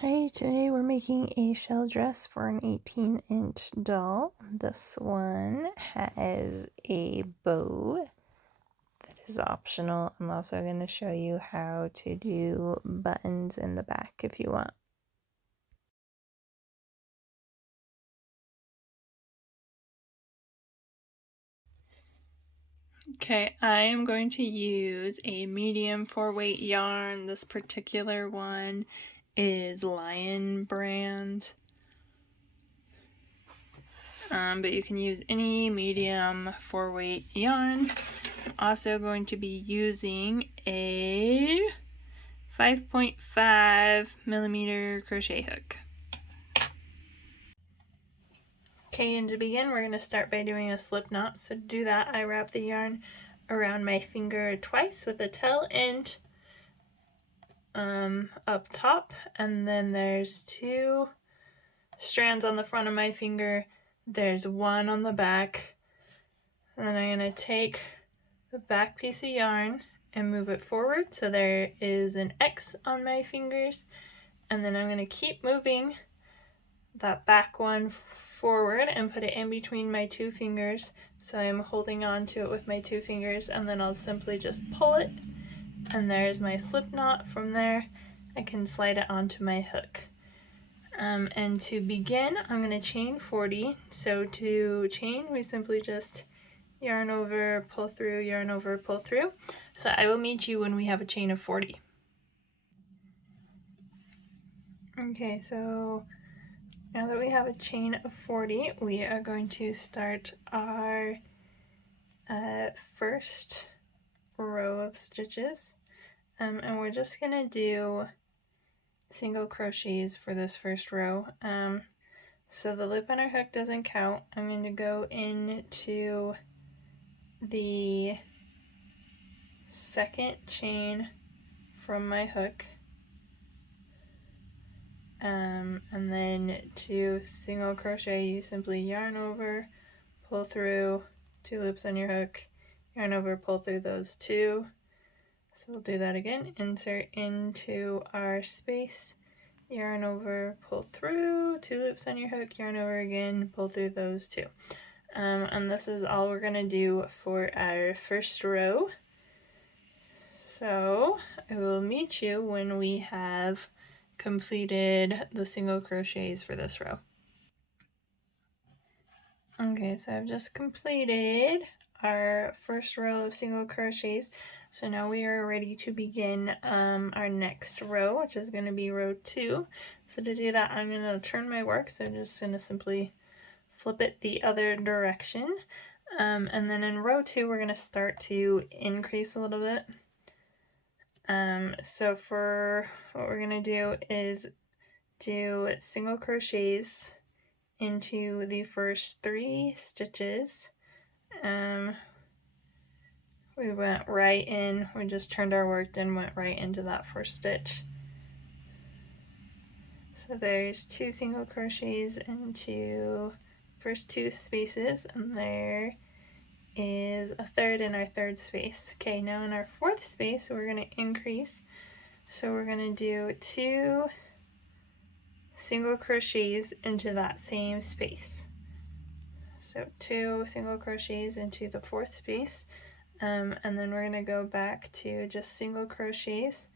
Hey, today we're making a shell dress for an 18-inch doll. This one has a bow that is optional. I'm also going to show you how to do buttons in the back if you want. Okay, I am going to use a medium 4-weight yarn. This particular one is Lion brand. But you can use any medium 4-weight yarn. I'm also going to be using a 5.5 millimeter crochet hook. Okay, and to begin, we're going to start by doing a slip knot. So to do that, I wrap the yarn around my finger twice with a tail end up top, and then there's 2 strands on the front of my finger. There's 1 on the back, and then I'm going to take the back piece of yarn and move it forward so there is an X on my fingers, and then I'm going to keep moving that back one forward and put it in between my 2 fingers, so I'm holding on to it with my 2 fingers, and then I'll simply just pull it, and there's my slip knot. From there I can slide it onto my hook. And to begin, I'm going to chain 40. So to chain, we simply just yarn over, pull through, yarn over, pull through. So I will meet you when we have a chain of 40. Okay, so now that we have a chain of 40, we are going to start our first row of stitches, and we're just gonna do single crochets for this first row. So the loop on our hook doesn't count. I'm going to go into the second chain from my hook, and then to single crochet, you simply yarn over, pull through, 2 loops on your hook, yarn over, pull through those 2. So we'll do that again. Insert into our space, yarn over, pull through, 2 loops on your hook, yarn over again, pull through those 2. And this is all we're gonna do for our first row. So I will meet you when we have completed the single crochets for this row. Okay, so I've just completed our first row of single crochets. So now we are ready to begin our next row, which is going to be row 2. So to do that, I'm going to turn my work. So I'm just going to simply flip it the other direction. And then in row 2, we're going to start to increase a little bit. So for what we're going to do is do single crochets into the first 3 stitches. We went right in, we just turned our work and went right into that first stitch. So there's 2 single crochets into first 2 spaces, and there is a third in our 3rd space. Okay, now in our 4th space we're going to increase. So we're going to do 2 single crochets into that same space. So 2 single crochets into the 4th space, and then we're going to go back to just single crochets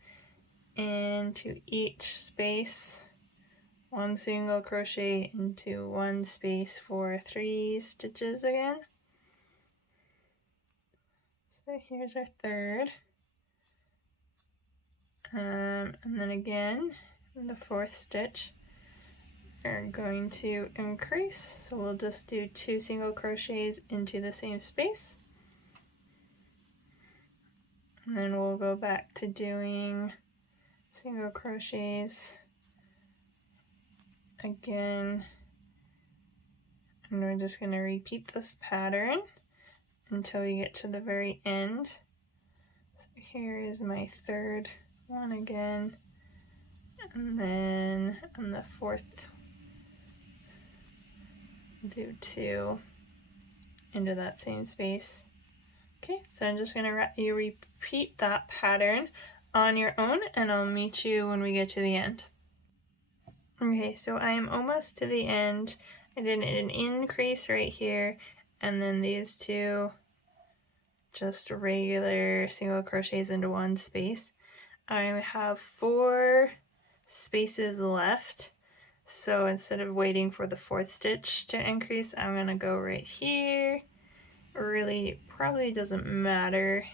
into each space, 1 single crochet into 1 space for 3 stitches again. So here's our 3rd, and then again in the 4th stitch we're going to increase, so we'll just do 2 single crochets into the same space, and then we'll go back to doing single crochets again, and we're just going to repeat this pattern until we get to the very end. So here is my 3rd one again, and then on the 4th do 2 into that same space. Okay, so I'm just going to repeat that pattern on your own, and I'll meet you when we get to the end. Okay, so I am almost to the end. I did an increase right here, and then these two just regular single crochets into one space. I have 4 spaces left, so instead of waiting for the 4th stitch to increase, I'm gonna go right here. Really probably doesn't matter.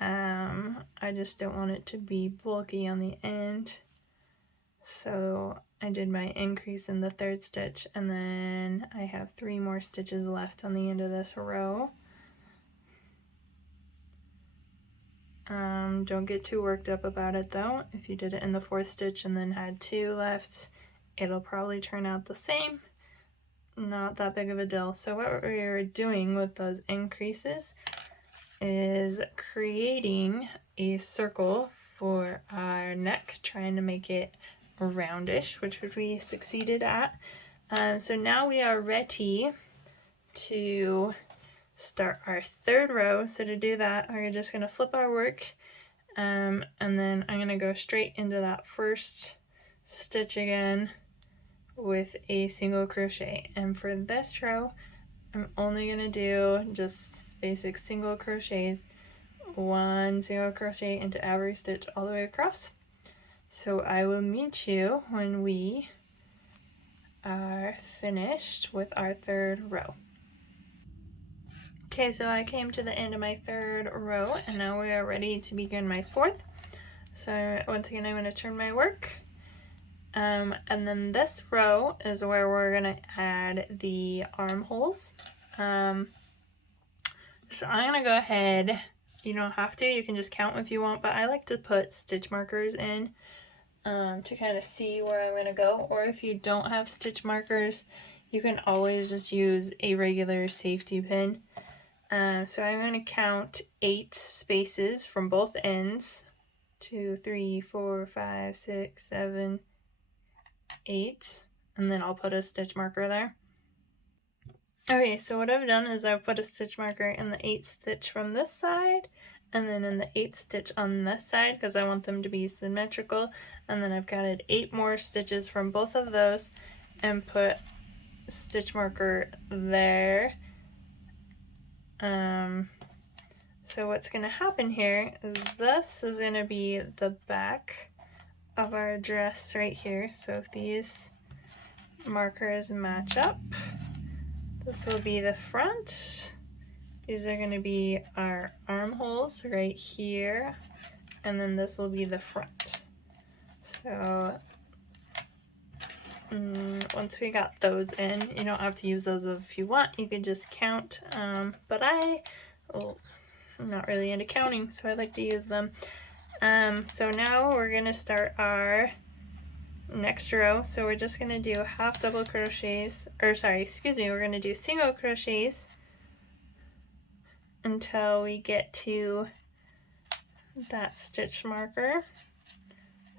I just don't want it to be bulky on the end, so I did my increase in the 3rd stitch, and then I have 3 more stitches left on the end of this row. Don't get too worked up about it though. If you did it in the 4th stitch and then had 2 left, it'll probably turn out the same. Not that big of a deal. So what we're doing with those increases is creating a circle for our neck, trying to make it roundish, which we succeeded at. So now we are ready to start our 3rd row. So to do that, we're just going to flip our work, and then I'm going to go straight into that 1st stitch again with a single crochet. And for this row, I'm only going to do just basic single crochets, 1 single crochet into every stitch all the way across. So I will meet you when we are finished with our 3rd row. Okay, so I came to the end of my 3rd row, and now we are ready to begin my 4th. So once again, I'm going to turn my work, and then this row is where we're going to add the armholes. So I'm going to go ahead, you don't have to, you can just count if you want, but I like to put stitch markers in to kind of see where I'm going to go, or if you don't have stitch markers, you can always just use a regular safety pin. So I'm going to count 8 spaces from both ends. 2, 3, 4, 5, 6, 7, 8. And then I'll put a stitch marker there. Okay, so what I've done is I've put a stitch marker in the 8th stitch from this side, and then in the 8th stitch on this side, because I want them to be symmetrical. And then I've counted 8 more stitches from both of those and put a stitch marker there. So what's going to happen here is this is going to be the back of our dress right here. So if these markers match up, this will be the front. These are going to be our armholes right here, and then this will be the front. So once we got those in, you don't have to use those if you want, you can just count, but I'm not really into counting, so I like to use them. So now we're going to start our next row. So we're just going to do half double crochets, or sorry, excuse me, we're going to do single crochets until we get to that stitch marker.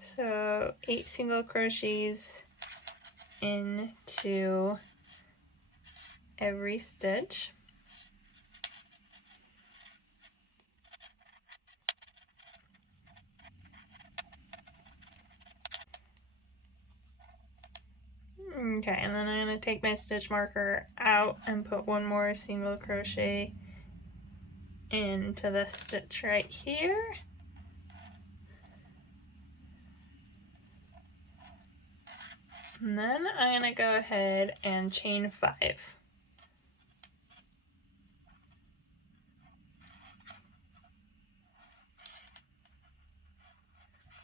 So 8 single crochets into every stitch. Okay, and then I'm going to take my stitch marker out and put 1 more single crochet into this stitch right here. And then I'm going to go ahead and chain 5.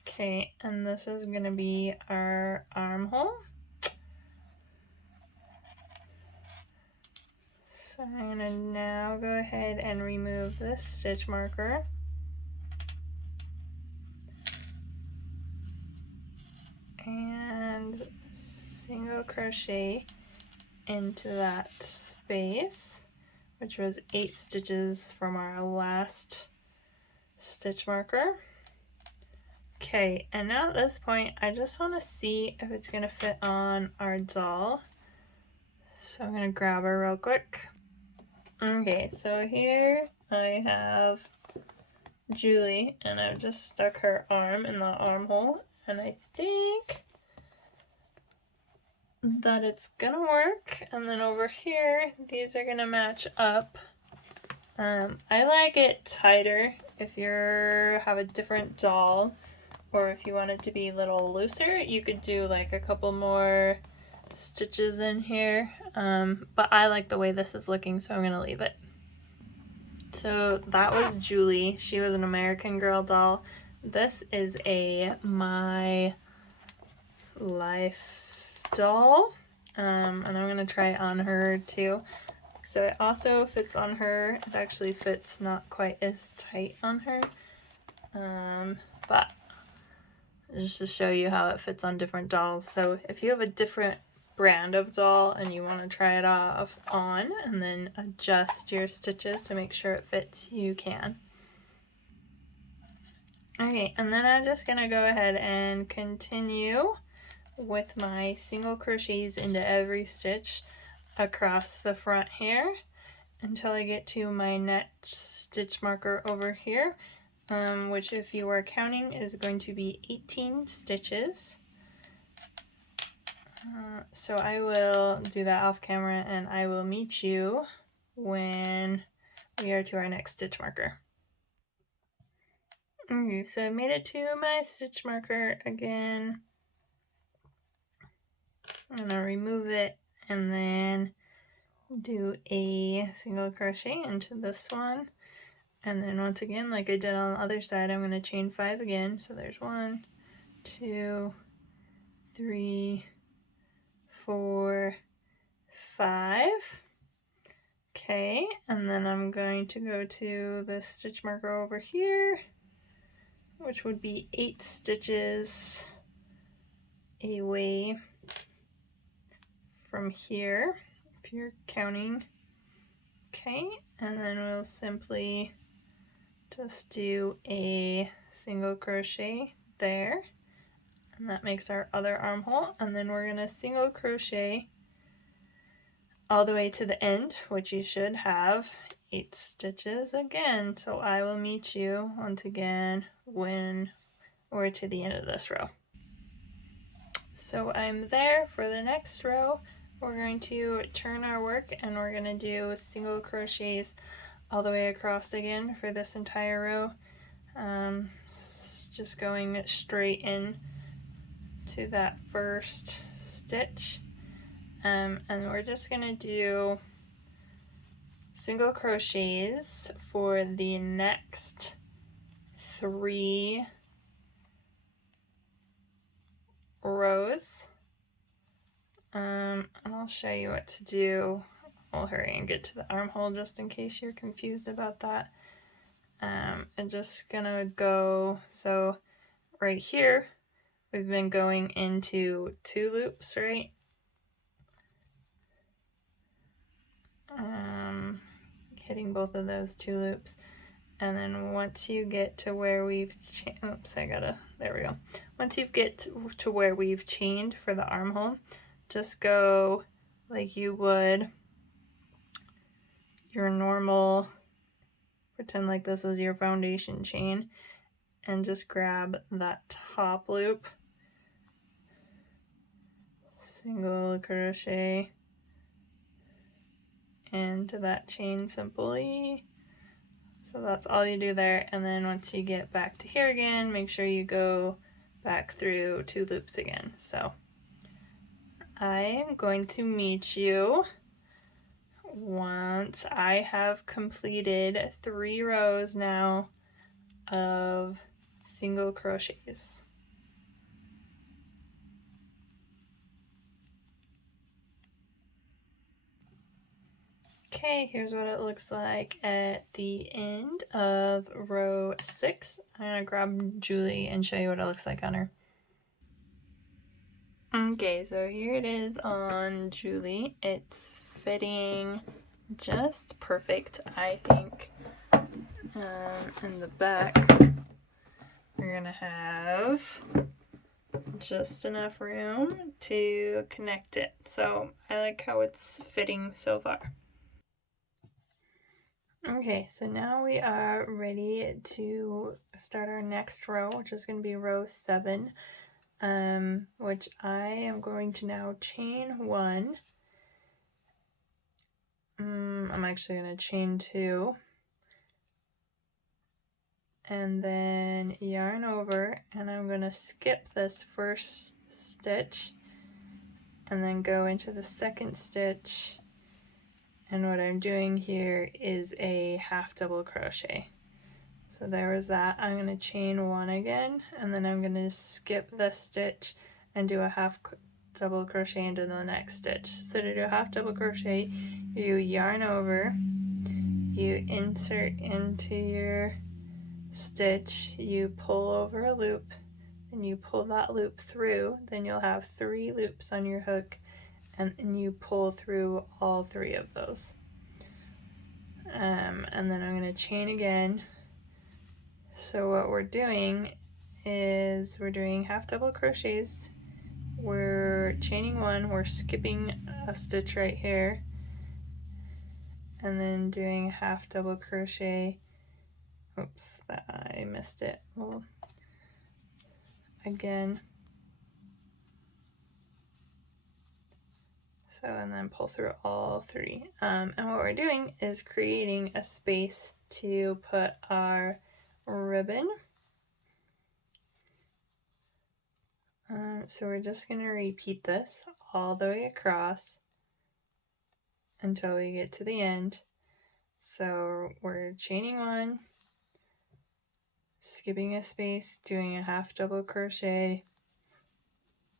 Okay, and this is going to be our armhole. So I'm going to now go ahead and remove this stitch marker. And single crochet into that space, which was 8 stitches from our last stitch marker. Okay, and now at this point, I just want to see if it's going to fit on our doll. So I'm going to grab her real quick. Okay, so here I have Julie, and I've just stuck her arm in the armhole, and I think that it's gonna work. And then over here, these are gonna match up. I like it tighter if you have a different doll, or if you want it to be a little looser, you could do like a couple more stitches in here. But I like the way this is looking, so I'm gonna leave it. So that was Julie. She was an American Girl doll. This is a My Life doll. And I'm gonna try it on her too. So it also fits on her. It actually fits not quite as tight on her. But just to show you how it fits on different dolls. So if you have a different brand of doll and you want to try it off on and then adjust your stitches to make sure it fits, you can. Okay, and then I'm just gonna go ahead and continue with my single crochets into every stitch across the front here until I get to my next stitch marker over here, which if you are counting is going to be 18 stitches. So I will do that off camera and I will meet you when we are to our next stitch marker. Okay, so I made it to my stitch marker again. I'm gonna remove it and then do a single crochet into this one. And then once again, like I did on the other side, I'm going to chain 5 again. So there's 1, 2, 3, 4, 5. Okay, and then I'm going to go to the stitch marker over here, which would be 8 stitches away from here, if you're counting. Okay, and then we'll simply just do a single crochet there, and that makes our other armhole. And then we're gonna single crochet all the way to the end, which you should have 8 stitches again. So I will meet you once again when we're to the end of this row. So I'm there for the next row. We're going to turn our work and we're gonna do single crochets all the way across again for this entire row. Just going straight in to that first stitch, and we're just gonna do single crochets for the next 3 rows, and I'll show you what to do. I'll hurry and get to the armhole just in case you're confused about that. I'm just gonna go, so right here we've been going into 2 loops, right? Hitting both of those 2 loops, and then once you get to where we've there we go. Once you get to where we've chained for the armhole, just go like you would your normal, pretend like this is your foundation chain, and just grab that top loop, single crochet into that chain simply. So that's all you do there, and then once you get back to here again, make sure you go back through 2 loops again. So I am going to meet you once I have completed 3 rows now of single crochets. Okay, here's what it looks like at the end of row 6. I'm gonna grab Julie and show you what it looks like on her. Okay, so here it is on Julie. It's fitting just perfect, I think. In the back, we're gonna have just enough room to connect it. So I like how it's fitting so far. Okay, so now we are ready to start our next row, which is going to be row 7. which I am going to now chain 1. I'm actually going to chain 2. And then yarn over, and I'm going to skip this first stitch and then go into the second stitch, and what I'm doing here is a half double crochet. So there was that. I'm going to chain 1 again, and then I'm going to skip this stitch and do a half double crochet into the next stitch. So to do a half double crochet, you yarn over, you insert into your stitch, you pull over a loop, and you pull that loop through, then you'll have 3 loops on your hook, and you pull through all 3 of those. And then I'm going to chain again. So what we're doing is we're doing half double crochets, we're chaining 1, we're skipping a stitch right here, and then doing a half double crochet. Oops, I missed it. Well, again. So, and then pull through all 3. And what we're doing is creating a space to put our ribbon. So we're just going to repeat this all the way across until we get to the end. So we're chaining 1, skipping a space, doing a half double crochet,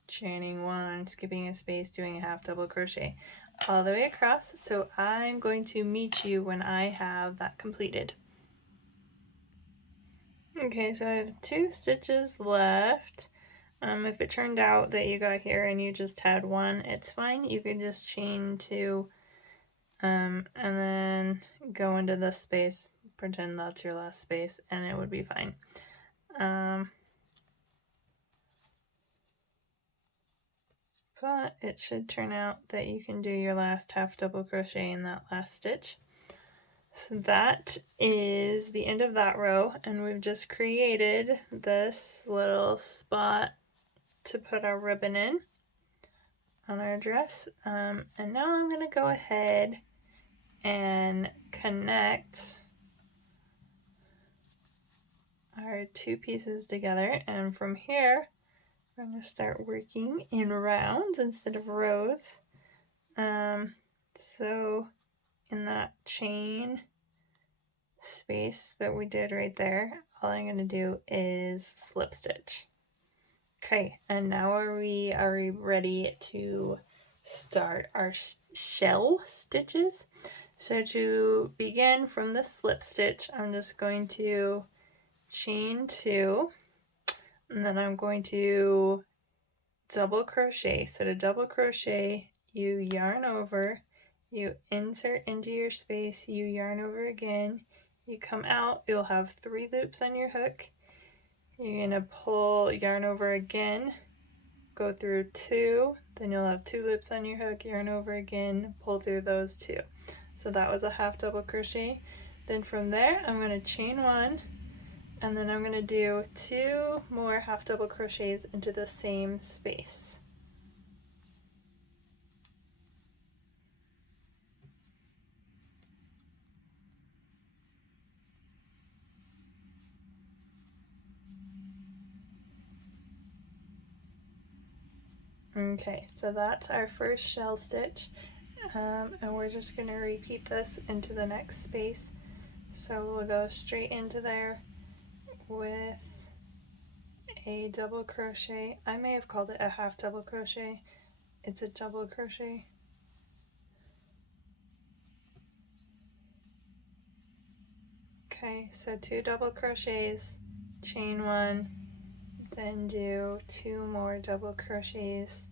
chaining 1, skipping a space, doing a half double crochet all the way across. So I'm going to meet you when I have that completed. Okay, so I have 2 stitches left. If it turned out that you got here and you just had 1, it's fine. You can just chain 2 and then go into this space, pretend that's your last space, and it would be fine. But it should turn out that you can do your last half double crochet in that last stitch. So that is the end of that row, and we've just created this little spot to put our ribbon in on our dress. And now I'm going to go ahead and connect our 2 pieces together, and from here I'm going to start working in rounds instead of rows. So in that chain space that we did right there, all I'm going to do is slip stitch. Okay, and now are we ready to start our shell stitches? So to begin from the slip stitch, I'm just going to chain 2, and then I'm going to double crochet. So to double crochet, you yarn over, you insert into your space, you yarn over again, you come out, you'll have 3 loops on your hook. You're going to pull, yarn over again, go through 2, then you'll have 2 loops on your hook, yarn over again, pull through those 2. So that was a half double crochet. Then from there, I'm going to chain 1, and then I'm going to do 2 more half double crochets into the same space. Okay, so that's our first shell stitch, and we're just going to repeat this into the next space. So we'll go straight into there with a double crochet. I may have called it a half double crochet. It's a double crochet. Okay, so 2 double crochets, chain 1, then do 2 more double crochets,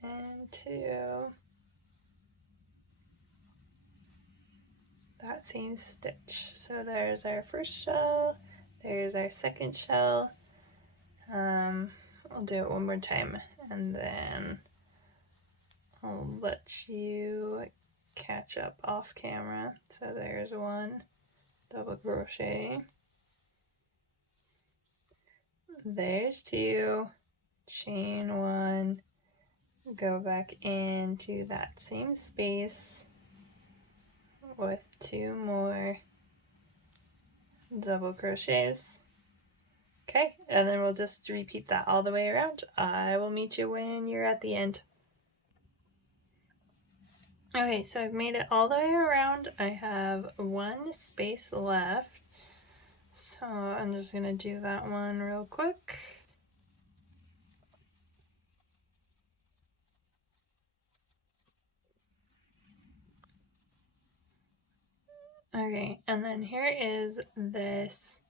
and 2, that same stitch. So there's our first shell, there's our second shell. I'll do it one more time, and then I'll let you catch up off camera. So there's 1 double crochet, there's 2, chain 1, go back into that same space with 2 more double crochets. Okay, and then we'll just repeat that all the way around. I will meet you when you're at the end. Okay, so I've made it all the way around. I have 1 space left. So I'm just gonna do that one real quick. Okay, and then here is this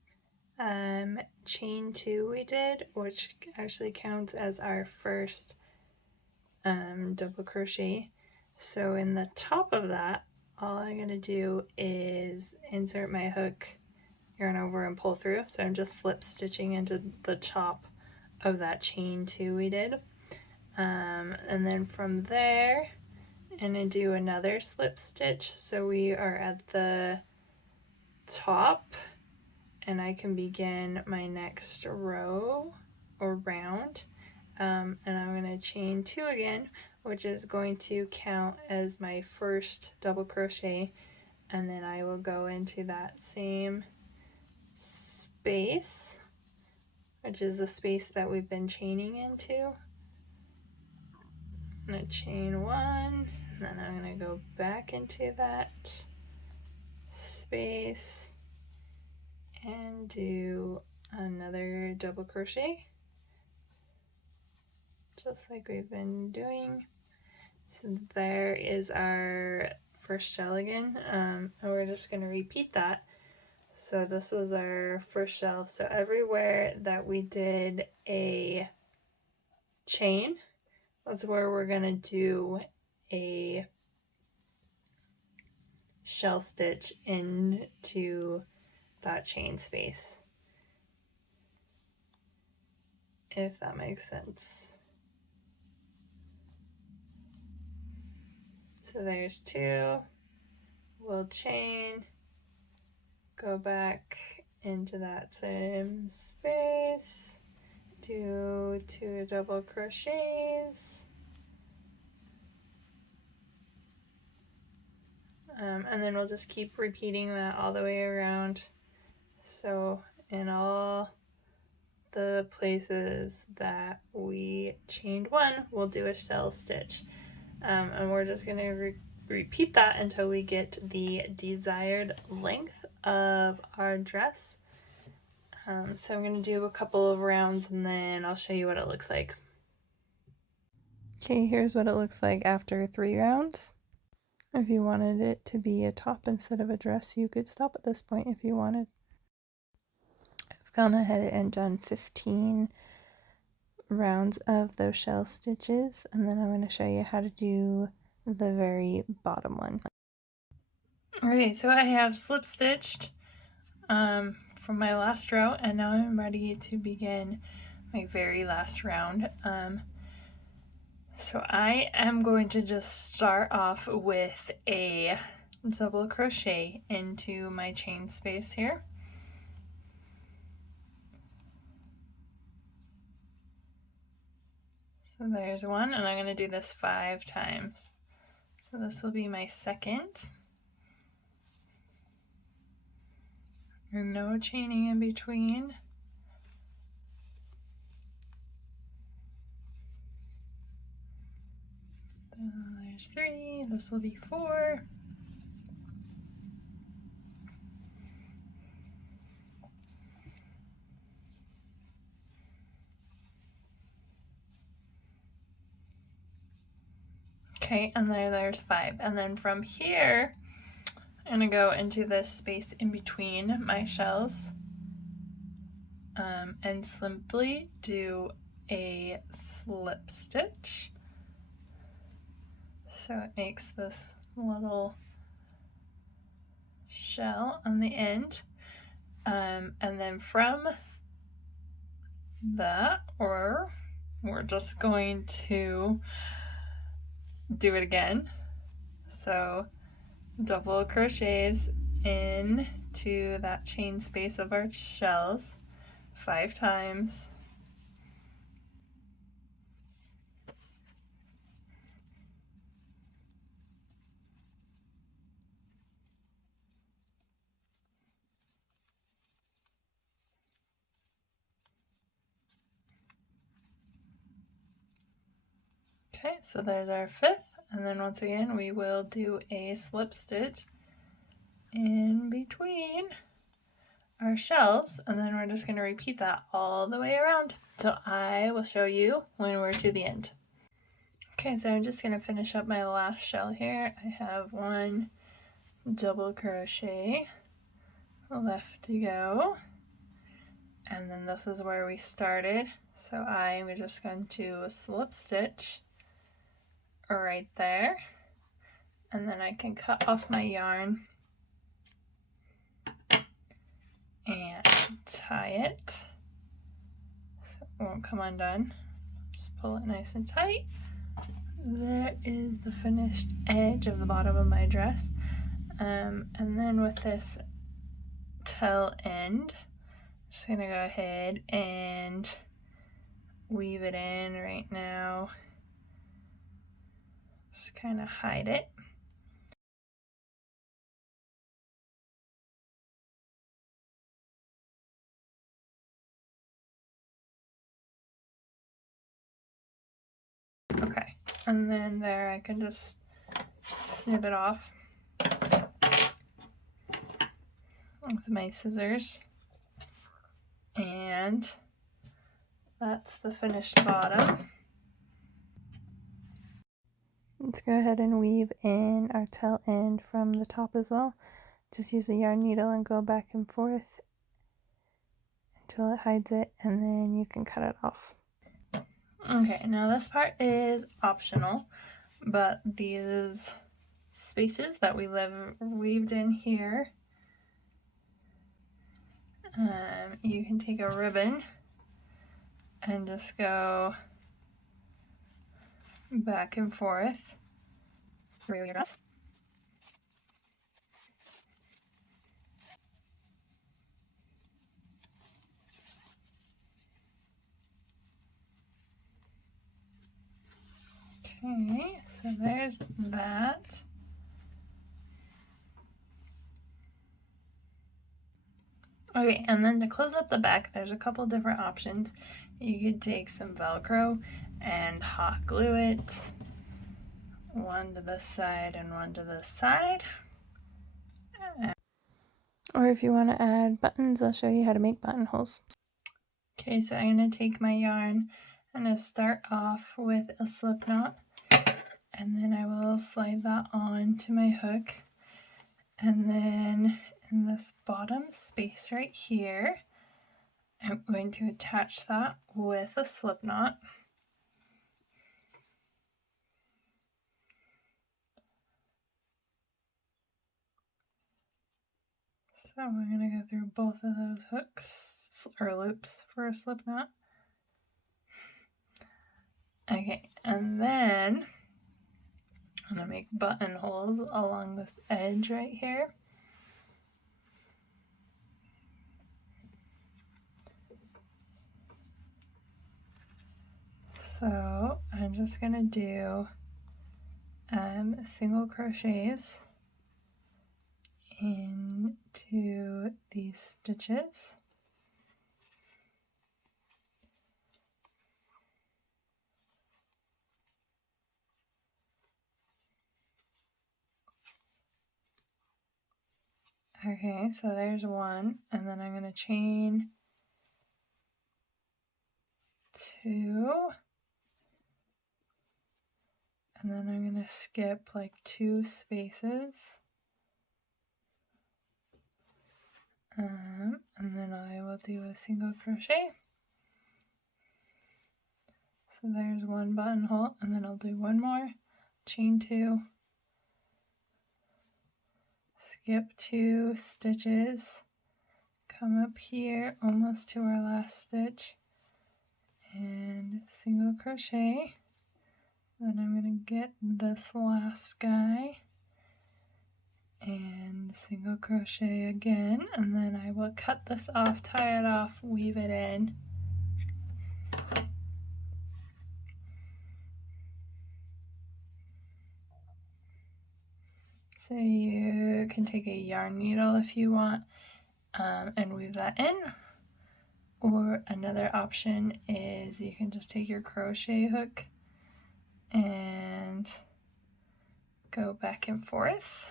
chain 2 we did, which actually counts as our first double crochet. So in the top of that, all I'm gonna do is insert my hook, yarn over, and pull through. So I'm just slip stitching into the top of that chain 2 we did. And then from there, and I do another slip stitch, so we are at the top, and I can begin my next row or round, and I'm going to chain 2 again, which is going to count as my first double crochet, and then I will go into that same space, which is the space that we've been chaining into. I'm going to chain 1, and then I'm going to go back into that space and do another double crochet, just like we've been doing. So there is our first shell again, and we're just going to repeat that. So this was our first shell, so everywhere that we did a chain, that's where we're going to do a shell stitch into that chain space, if that makes sense. So there's 2, we'll chain, go back into that same space, do 2 double crochets, and then we'll just keep repeating that all the way around. So in all the places that we chained 1, we'll do a shell stitch, and we're just going to repeat that until we get the desired length of our dress. So I'm going to do a couple of rounds and then I'll show you what it looks like. Okay, here's what it looks like after 3 rounds. If you wanted it to be a top instead of a dress, you could stop at this point if you wanted. I've gone ahead and done 15 rounds of those shell stitches, and then I'm going to show you how to do the very bottom one. Okay, so I have slip stitched from my last row, and now I'm ready to begin my very last round. So I am going to just start off with a double crochet into my chain space here. So there's 1, and I'm going to do this 5 times. So this will be my second. No chaining in between. There's 3, this will be 4. Okay, and there's 5. And then from here, I'm going to go into this space in between my shells and simply do a slip stitch. So it makes this little shell on the end. And then from that, or we're just going to do it again. So double crochets into that chain space of our shells 5 times. Okay, so there's our 5th, and then once again we will do a slip stitch in between our shells, and then we're just going to repeat that all the way around. So I will show you when we're to the end. Okay, so I'm just going to finish up my last shell here. I have 1 double crochet left to go, and then this is where we started, so I'm just going to slip stitch right there, and then I can cut off my yarn and tie it so it won't come undone. Just pull it nice and tight. There is the finished edge of the bottom of my dress, and then with this tail end, I'm just gonna go ahead and weave it in right now. Just kind of hide it. Okay, and then there I can just snip it off with my scissors, and that's the finished bottom. Let's go ahead and weave in our tail end from the top as well. Just use a yarn needle and go back and forth until it hides it, and then you can cut it off. Okay, now this part is optional, but these spaces that we weaved in here, you can take a ribbon and just go back and forth through your dress. Okay, so there's that. Okay, and then to close up the back, there's a couple different options. You could take some Velcro and hot glue it, one to this side and one to this side. Or if you want to add buttons, I'll show you how to make buttonholes. Okay, so I'm going to take my yarn and I start off with a slip knot, and then I will slide that on to my hook, and then in this bottom space right here, I'm going to attach that with a slip knot. So we're going to go through both of those hooks or loops for a slip knot. Okay, and then I'm going to make buttonholes along this edge right here. So I'm just going to do single crochets into these stitches. Okay, so there's one, and then I'm going to chain 2, and then I'm going to skip like 2 spaces, and then I will do a single crochet. So there's one buttonhole, and then I'll do one more, chain 2, skip 2 stitches, come up here almost to our last stitch, and single crochet. Then I'm going to get this last guy and single crochet again, and then I will cut this off, tie it off, weave it in. So you can take a yarn needle if you want and weave that in, or another option is you can just take your crochet hook and go back and forth.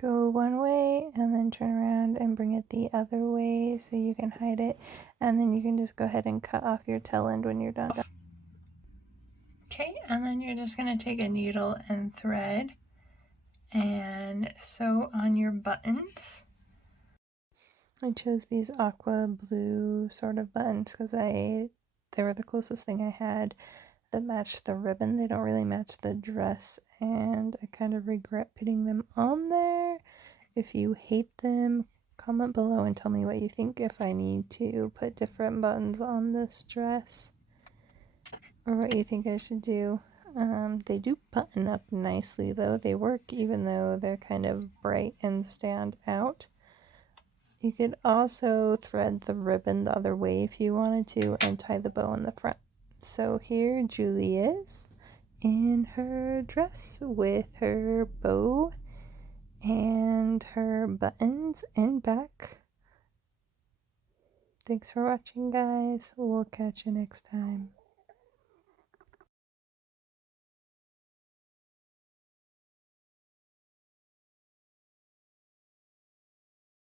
Go one way and then turn around and bring it the other way so you can hide it, and then you can just go ahead and cut off your tail end when you're done. Okay, and then you're just going to take a needle and thread and sew on your buttons. I chose these aqua blue sort of buttons because they were the closest thing I had that matched the ribbon. They don't really match the dress, and I kind of regret putting them on there. If you hate them, comment below and tell me what you think, if I need to put different buttons on this dress or what you think I should do. They do button up nicely though. They work even though they're kind of bright and stand out. You could also thread the ribbon the other way if you wanted to and tie the bow in the front. So here Julie is in her dress with her bow and her buttons and back. Thanks for watching, guys. We'll catch you next time.